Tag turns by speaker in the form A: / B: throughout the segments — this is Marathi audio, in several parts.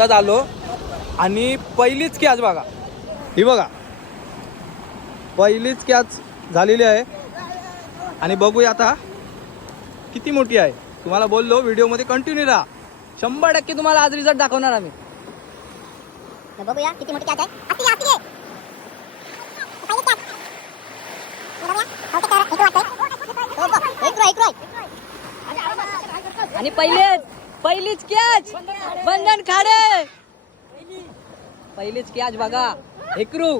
A: आत्ताच आलो आणि पहिलीच कॅच बघा. ही बघा. पहिलीच कॅच झालेली आहे. आणि बघूया आता किती मोठी आहे. तुम्हाला बोललो व्हिडिओमध्ये कंटिन्यू राहा.
B: शंभर टक्के तुम्हाला आज रिझल्ट दाखवणार आम्ही.
C: तर बघूया किती मोठी कॅच आहे. आती आती आहे पहिली
B: पहिलीच कॅच. बंधन खाडे. पहिलीच कॅच बघा. एकरू.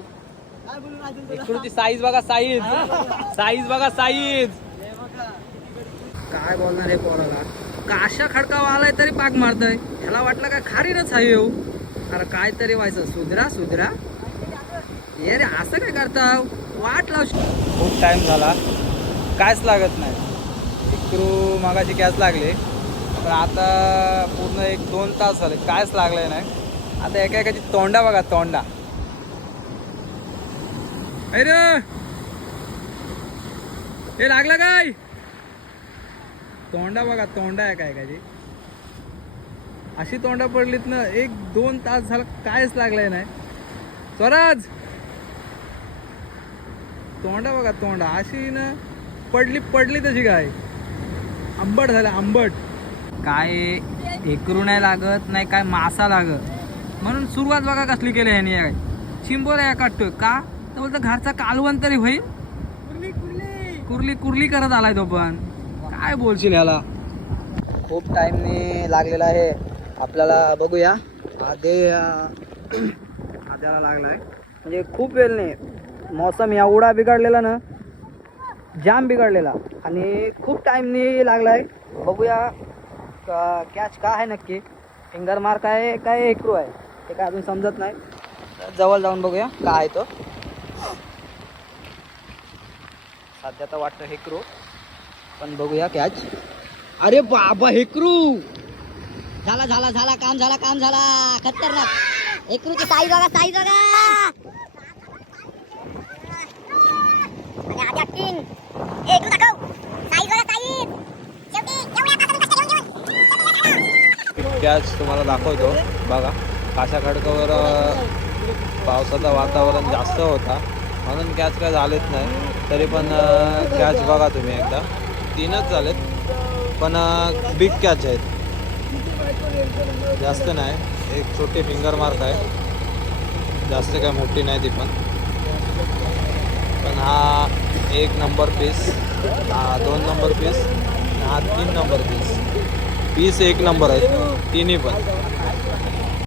A: हेकरूची साईज बघा साईज साईज बघा साईज
B: काय बोलणार आहे पोराला? काशा खडका आलाय तरी पाक मारतय. ह्याला वाटलं काय खारीनच आहे येऊ हो. अरे काय तरी व्हायचं. सुधरा सुधरा. ये रे असं काय करता वाट लाव.
A: खूप टाइम झाला. कायच लागत नाही. इकडू मागाची कॅच लागली. पण आता पूर्ण एक दोन तास झाले. कायच लागलं नाही. आता एका एकाची तोंडा बघा तोंडा. अरे हे लागला काय? तोंडा बघा तोंडा आहे काय एकाची अशी तोंडा पडलीत ना एक दोन तास झाला कायच लागलंय नाही. स्वराज! तोंडा बघा तोंडा. अशी ना पडली पडली तशी काय. आंबट झालं आंबट.
B: काय एकरू नाही लागत नाही काय मासा लागत. म्हणून सुरुवात बघा कसली केली ह्यानी काय चिंबोर या काटतोय का? तर बोलतो घरचा कालवण तरी होईल. कुर्ली कुर्ली. करत आलाय तो पण. काय बोलशील ह्याला? खूप टाइमने लागलेला आहे. आपल्याला बघूया. आधे आद्याला लागलाय. म्हणजे खूप वेळ नाही. मौसम एवढा बिघडलेला ना जाम बिघडलेला. आणि खूप टाईमनी लागलाय. बघूया. कॅच का आहे नक्की? फिंगर मार्क आहे काय एकरू आहे? ते काय अजून समजत नाही. जवळ जाऊन बघूया का आहे तो. सध्या तर वाटतं हेकरू पण बघूया कॅच. अरे बाबा हेकरू!
C: झाला झाला झाला काम झाला काम झाला. खतरनाक. एकरूची साईज बघा साईज बघा. आणि आधी acting. दाखव.
A: कॅच तुम्हाला दाखवतो. बघा काशा खडकावर पावसाचं वातावरण जास्त होता. म्हणून कॅच काय झालेच नाही. तरी पण कॅच बघा तुम्ही एकदा. तीनच झालेत पण बिग कॅच आहेत. जास्त नाही. एक छोटी फिंगर मार्क आहे. जास्त काय मोठी नाही ती पण. पण हा एक नंबर पीस हा दोन नंबर पीस हा तीन नंबर पीस पीस एक नंबर आहे तिन्ही पण.